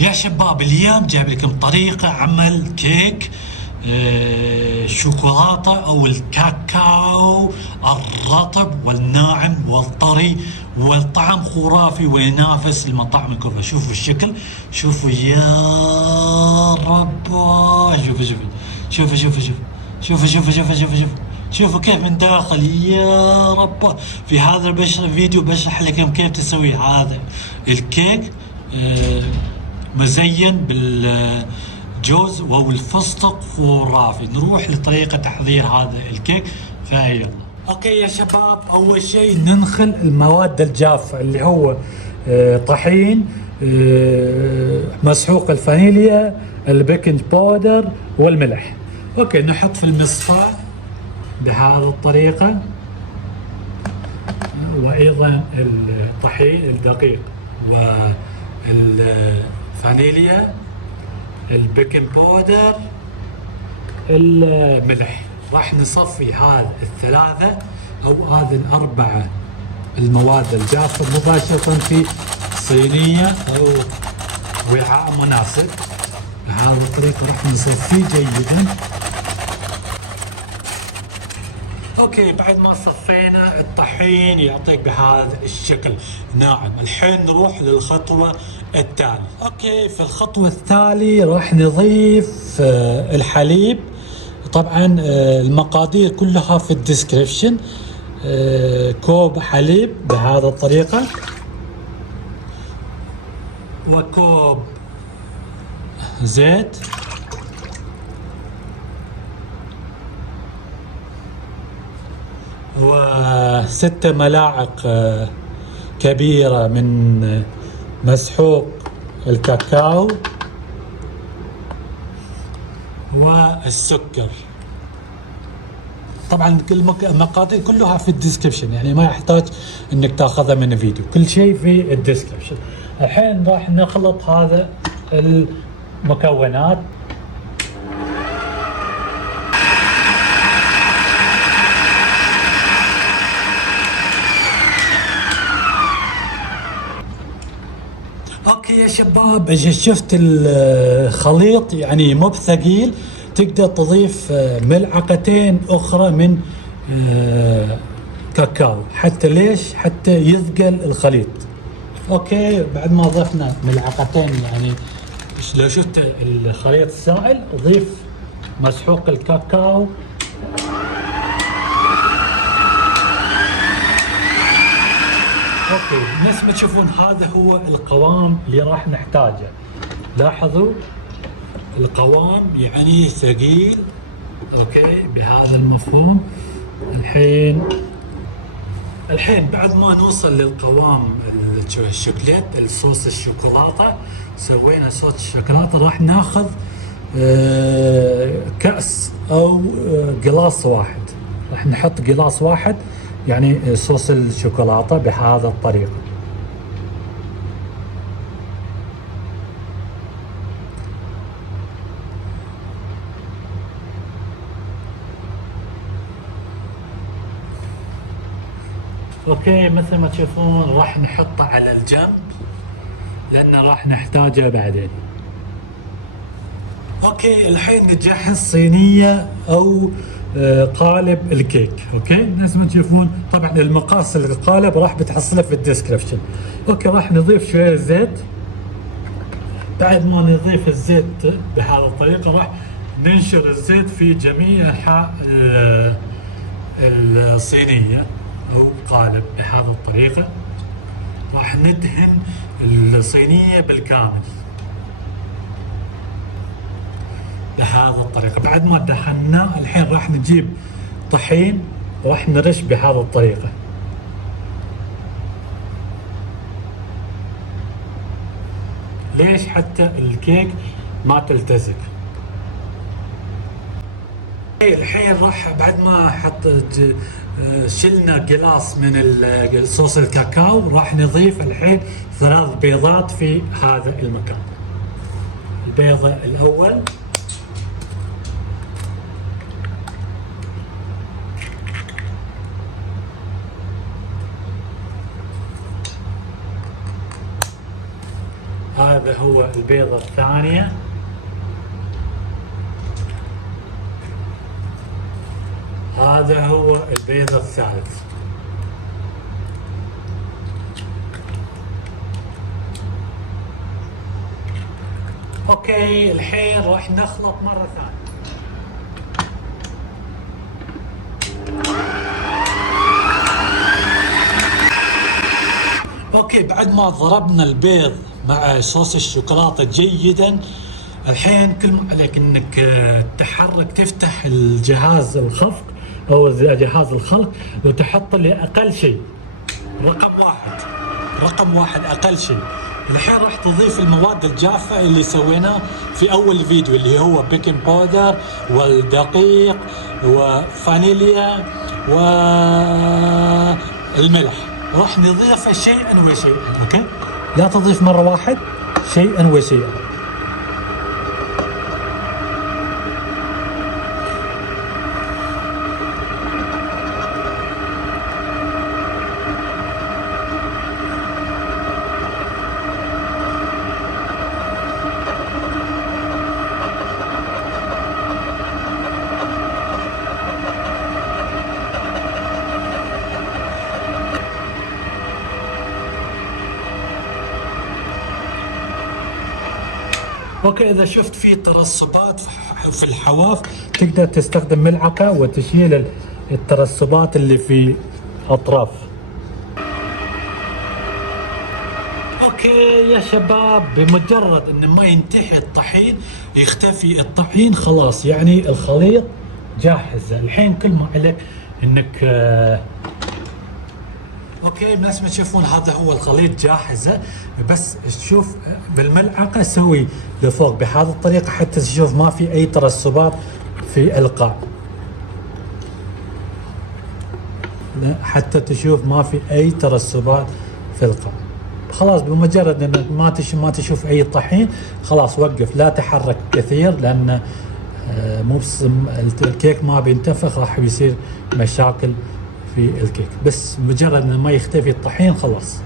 يا شباب اليوم جايب لكم طريقة عمل كيك شوكولاتة أو الكاكاو الرطب والناعم والطري، والطعم خرافي وينافس المطاعم الكبرى. شوفوا الشكل، شوفوا يا رب، شوفوا شوفوا شوفوا شوفوا شوفوا شوفوا شوفوا شوفوا شوفوا شوفوا كيف من داخل يا رب. في هذا الفيديو بشرح لكم كيف تسوي هذا الكيك مزين بالجوز او الفستق خرافي. نروح لطريقة تحضير هذا الكيك فيلا. اوكي يا شباب، اول شيء ننخل المواد الجافة اللي هو طحين، مسحوق الفانيليا، البيكنج باودر والملح. اوكي، نحط في المصفاة بهذه الطريقة، وايضا الطحين الدقيق والفانيليا، البيكنج باودر، الملح. راح نصفي هذه الثلاثة او هذه الاربعة المواد الجافة مباشرة في صينية او وعاء مناسب. بهذه الطريقة راح نصفيه جيدا. اوكي، بعد ما صفينا الطحين يعطيك بهذا الشكل ناعم. الحين نروح للخطوة التالية. اوكي، في الخطوة التالية راح نضيف الحليب. طبعا المقادير كلها في الديسكريبشن. كوب حليب بهذه الطريقة، وكوب زيت، و6 ملاعق كبيرة من مسحوق الكاكاو، والسكر. طبعا المقادير كلها في الديسكربشن، يعني ما يحتاج انك تاخذها من الفيديو، كل شيء في الديسكربشن. الحين راح نخلط هذا المكونات. اوكي يا شباب، اذا شفت الخليط يعني مو بثقيل، تقدر تضيف ملعقتين اخرى من كاكاو. حتى ليش؟ حتى يثقل الخليط. اوكي، بعد ما ضفنا ملعقتين، يعني لو شفت الخليط سائل، ضيف مسحوق الكاكاو. اوكي، مثل ما تشوفون هذا هو القوام اللي راح نحتاجه. لاحظوا القوام يعني ثقيل. اوكي، بهذا المفهوم. الحين بعد ما نوصل للقوام الشوكولات، الصوص الشوكولاتة، سوينا صوص الشوكولاتة، راح ناخذ كأس او قلاص واحد. راح نحط قلاص واحد يعني صوص الشوكولاتة بهذا الطريقة. اوكي، مثل ما تشوفون راح نحطه على الجنب لأنه راح نحتاجه بعدين. اوكي، الحين نجهز صينية او قالب الكيك. اوكي، نفس ما تشوفون طبعا المقاس القالب راح بتحصله في الديسكربشن. اوكي، راح نضيف شوية زيت. بعد ما نضيف الزيت بهذه الطريقة راح ننشر الزيت في جميع انحاء الصينية او قالب بهذه الطريقة. راح ندهن الصينية بالكامل بهذه الطريقة. بعد ما دهناه الحين راح نجيب طحين وراح نرش بهذه الطريقة. ليش؟ حتى الكيك ما تلتزق. الحين راح بعد ما شلنا قلاص من صوص الكاكاو، راح نضيف الحين 3 بيضات في هذا المكان. البيضة الأول، هاي هذا هو البيضة الثانية. هذا هو البيضة الثالث. اوكي الحين راح نخلط مرة ثانية. اوكي بعد ما ضربنا البيض مع صوص الشوكولاتة جيدا، الحين كل ما عليك انك تحرك، تفتح الجهاز الخفق او جهاز الخلط وتحط لي اقل شيء رقم واحد اقل شيء. الحين راح تضيف المواد الجافة اللي سويناه في اول فيديو اللي هو بيكنج باودر والدقيق وفانيليا والملح. راح نضيف شيئا وشيئا. اوكي لا تضيف مرة واحد، شيئا وشيئا. اوكي اذا شفت في ترسبات في الحواف تقدر تستخدم ملعقة وتشيل الترسبات اللي في اطراف. اوكي يا شباب، بمجرد ان ما ينتهي الطحين، يختفي الطحين، خلاص يعني الخليط جاهز. الحين كل ما عليك انك اوكي ناس ما تشوفون هذا هو الخليط جاهزه، بس تشوف بالملعقه سوي لفوق بهذه الطريقه حتى تشوف ما في اي ترسبات في القاع، حتى تشوف ما في اي ترسبات في القاع. خلاص بمجرد انك ما تشوف اي طحين خلاص وقف، لا تحرك كثير لان الكيك ما بينتفخ، راح بيصير مشاكل في الكيك. بس مجرد ما يختفي الطحين خلاص.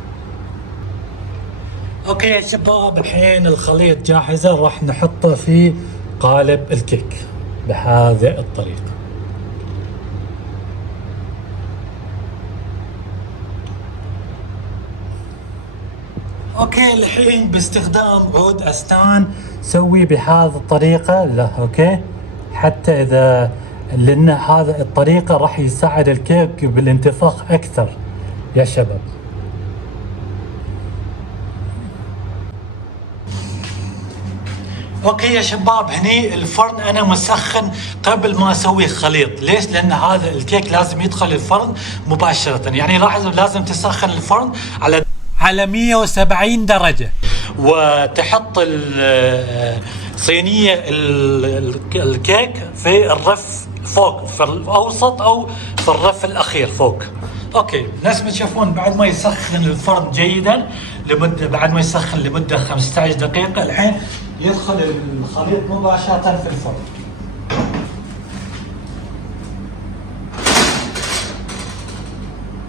اوكي يا شباب الحين الخليط جاهزه، راح نحطه في قالب الكيك بهذه الطريقه. اوكي الحين باستخدام عود اسنان سوي بهذه الطريقه له. اوكي حتى اذا لان هذا الطريقه راح يساعد الكيك بالانتفاخ اكثر يا شباب. اوكي يا شباب هني الفرن انا مسخن قبل ما اسوي خليط. ليش؟ لان هذا الكيك لازم يدخل الفرن مباشره، يعني لاحظوا لازم تسخن الفرن على 170 درجه، وتحط صينيه الكيك في الرف فوق، في الاوسط او في الرف الاخير فوق. اوكي ناس ما تشوفون بعد ما يسخن الفرن جيدا بعد ما يسخن لمده 15 دقيقه، الحين يدخل الخليط مباشره في الفرن.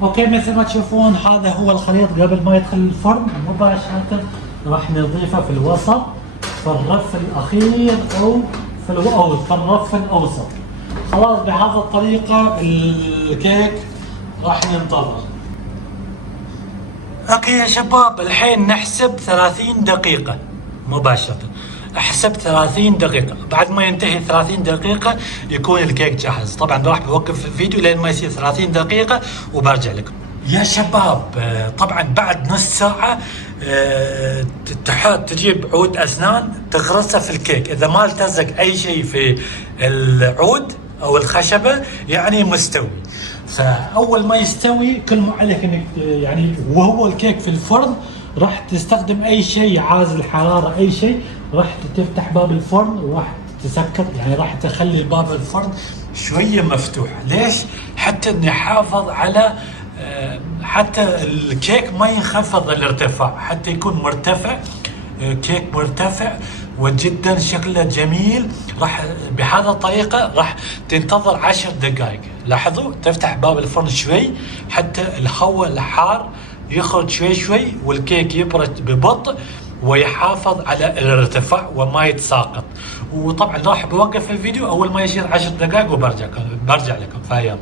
اوكي مثل ما تشوفون هذا هو الخليط قبل ما يدخل الفرن مباشره، راح نضيفه في الوسط، في الرف الاخير او في الرف الاوسط. خلاص بهذه الطريقه الكيك راح ننتظر. اوكي يا شباب الحين نحسب 30 دقيقه مباشره، احسب 30 دقيقة، بعد ما ينتهي 30 دقيقة يكون الكيك جاهز. طبعا راح بوقف الفيديو لين ما يصير 30 دقيقة وبرجع لكم. يا شباب طبعا بعد نص ساعة تجيب عود اسنان تغرسه في الكيك، اذا ما التزق اي شيء في العود او الخشبة يعني مستوي. فاول ما يستوي كل ما عليك انك يعني وهو الكيك في الفرن راح تستخدم اي شيء عازل حرارة، اي شيء راح تفتح باب الفرن وراح تسكر، يعني راح تخلي باب الفرن شوية مفتوح. ليش؟ حتى نحافظ على حتى الكيك ما ينخفض الارتفاع، حتى يكون مرتفع، كيك مرتفع وجدا شكله جميل. راح بهذه الطريقة راح تنتظر 10 دقائق. لاحظوا تفتح باب الفرن شوي حتى الهواء الحار يخرج شوي شوي والكيك يبرد ببطء، ويحافظ على الارتفاع وما يتساقط. وطبعا راح بوقف الفيديو اول ما يصير 10 دقائق برجع لكم فيلا.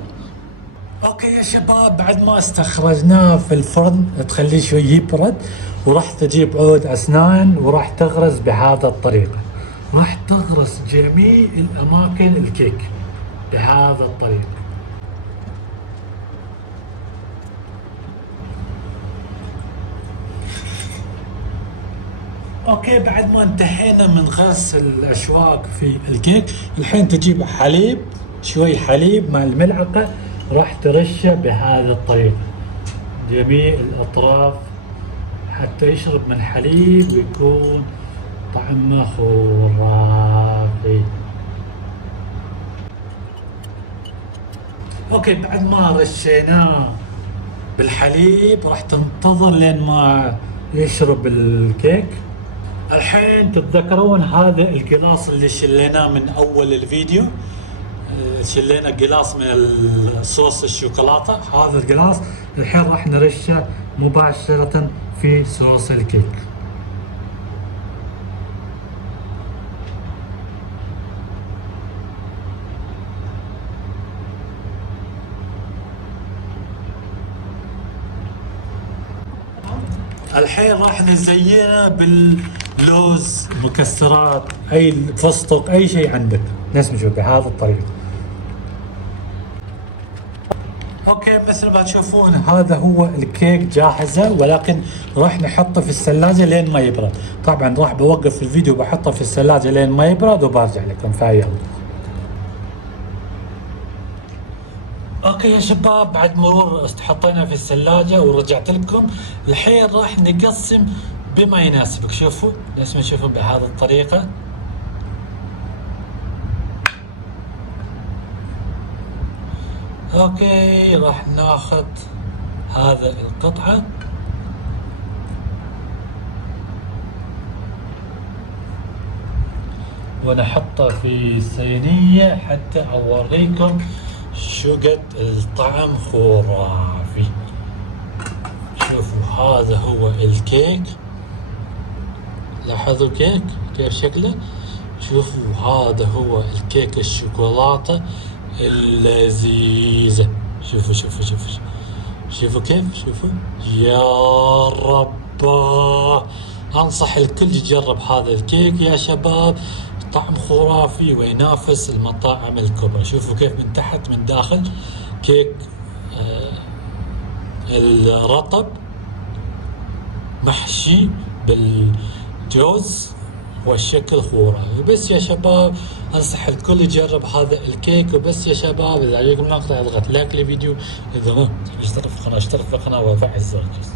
اوكي يا شباب، بعد ما استخرجناه في الفرن تخليه شوي يبرد، وراح تجيب عود اسنان وراح تغرز بهذا الطريقة. راح تغرز جميع الاماكن الكيك بهذا الطريقة. اوكي، بعد ما انتهينا من غرس الاشواك في الكيك، الحين تجيب حليب، شوي حليب مع الملعقة، راح ترشه بهذه الطريقة جميع الاطراف حتى يشرب من حليب ويكون طعمه خرافي. اوكي، بعد ما رشيناه بالحليب راح تنتظر لين ما يشرب الكيك. الحين تتذكرون هذا القلاص اللي شليناه من اول الفيديو، شلينا قلاص من الصوص الشوكولاتة، هذا القلاص الحين راح نرشه مباشرة في صوص الكيك. الحين راح نزينه باللوز، مكسرات، اي فستق، اي شيء عندك نسمجه بهذه الطريقة. اوكي، مثل ما تشوفون هذا هو الكيك جاهزة، ولكن راح نحطه في الثلاجة لين ما يبرد. طبعا راح بوقف الفيديو بحطه في الثلاجة لين ما يبرد وبرجع لكم فيلا. اوكي يا شباب، بعد مرور حطينا في الثلاجة ورجعت لكم، الحين راح نقسم بما يناسبك. شوفوا لازم تشوفوا بهذه الطريقة. اوكي، راح ناخذ هذا القطعة ونحطها في صينية حتى اوريكم شو قد الطعم خرافي. شوفوا هذا هو الكيك، لاحظوا الكيك كيف شكله. شوفوا هذا هو الكيك الشوكولاتة اللذيذة. شوفوا شوفوا شوفوا شوفوا كيف، شوفوا يا رب. انصح الكل يجرب هذا الكيك يا شباب، طعم خرافي وينافس المطاعم الكبرى. شوفوا كيف من تحت من داخل كيك الرطب محشي بالجوز والشكل خرافي. بس يا شباب انصح الكل يجرب هذا الكيك. وبس يا شباب، اذا عجبكم المقطع اضغط لايك للفيديو، اذا ما اشترك في القناه اشترك في القناه وفعل زر الجرس.